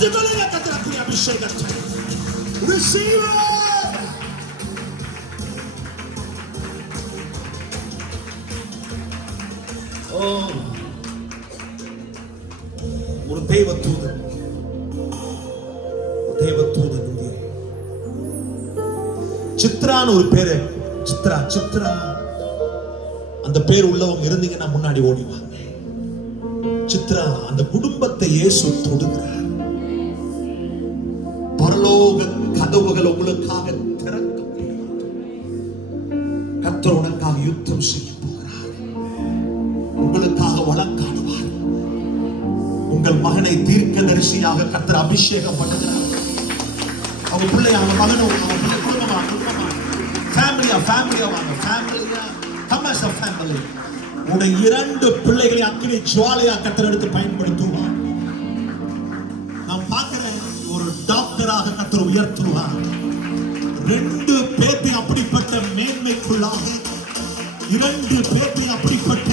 பெற்றுக்கொள்ளுங்க கர்த்தருடைய அபிஷேகத்தை. Receive it. ஒரு தெய்வ தூதன் இங்கே சித்ரான்னு ஒரு பேரு. சித்ரா அந்த பேர் உள்ளவங்க இருந்தீங்கன்னா முன்னாடி ஓடிவாங்க. சித்ரா அந்த குடும்பத்தை இயேசு தொடுகிறார். பரலோக கதவுகள் உங்களுக்காக திறக்கும். கர்த்தர் உனக்காக யுத்தம் செய்ய போகிறார். உங்களுக்காக வழக்காடுவார். உங்கள் மகனை தீர்க்கதரிசியாக கர்த்தர் அபிஷேகம் பண்ணுகிறார். அவங்க பிள்ளை, அவங்க மகனும், அவங்க பிள்ளை குடும்பமா ஃபேமிலியா வாங்க. ஃபேமிலியா come as a family. உடைய 2 பிள்ளைகளை அக்கினி ஜுவாலையா கர்த்தர் எடுத்து பயன்படுத்துவார். நான் பார்க்கிறேன், ஒரு டாக்டராக கர்த்தர் உயர்த்துவார். 2 பேத்தை அப்படிப்பட்ட மேன்மைக்குள்ளாக, 2 பேத்தை அப்படிப்பட்ட